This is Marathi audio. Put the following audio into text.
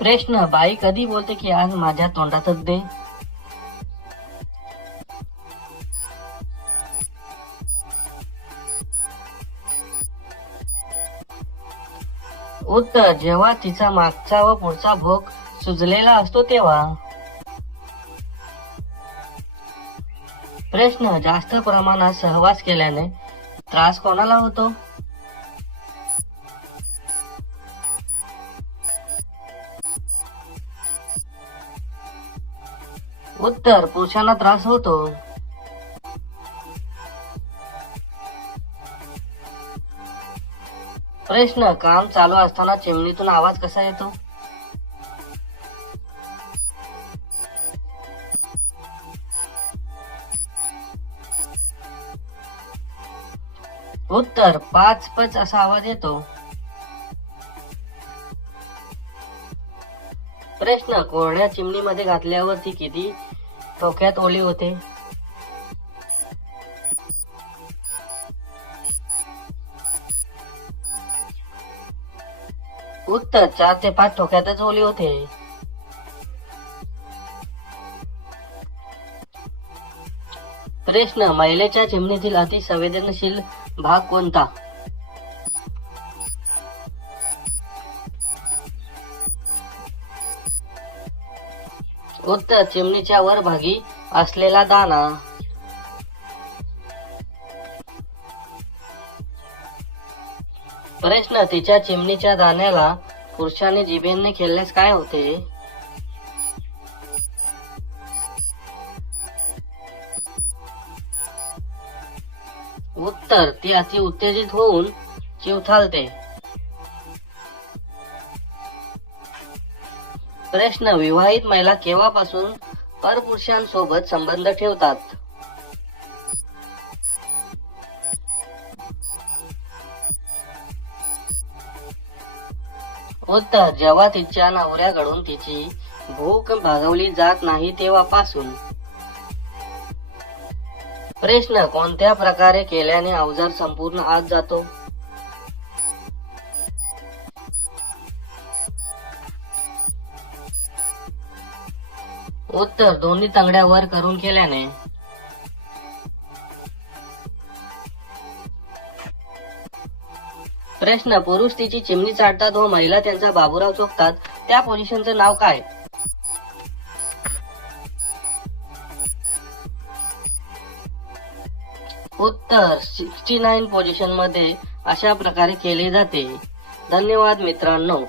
प्रश्न, बाई कधी बोलते की आज माझ्या तोंडातच दे? उत्तर, जेव्हा तिचा मागचा व पुढचा भोग सुजलेला असतो तेव्हा. प्रश्न, जास्त प्रमाणात सहवास केल्याने त्रास कोणाला होतो? उत्तर, पुरुषांना त्रास होतो. प्रश्न, काम चालू असताना चिमणीतून आवाज कसा येतो? उत्तर, पाच पच असा आवाज येतो. प्रश्न, कोरड्या चिमणीमध्ये घातल्यावर ती किती ठोक्यात ओली होते? उत्तर, 4 ते 5 ठोक्यातच ओली होते. प्रश्न, महिलेच्या चिमणीतील अति संवेदनशील भाग कोणता? उत्तर, चिमणीच्या वर भागी असलेला दाणा. प्रश्न, तिच्या चिमणीच्या दाण्याला पुरुषाने जिभेने खेळल्यास काय होते? उत्तर, ती अति उत्तेजित होऊन चिवथालते. प्रश्न, विवाहित महिला केव्हापासून परपुरुषांसोबत संबंध ठेवतात? उत्तर, जेव्हा तिच्या नवऱ्याकडून तिची भूक भागवली जात नाही तेव्हापासून. प्रश्न, कोणत्या प्रकारे केल्याने अवजार संपूर्ण आत जातो? उत्तर, दोन्ही तंगड्या वर करून केल्याने. प्रश्न, पुरुष तिची चिमणी चाटतात व महिला त्यांचा बाबूराव चोखतात, त्या पोझिशनचं नाव काय? उत्तर, 69 पोझिशन मध्ये अशा प्रकारे केले जाते. धन्यवाद मित्रांनो.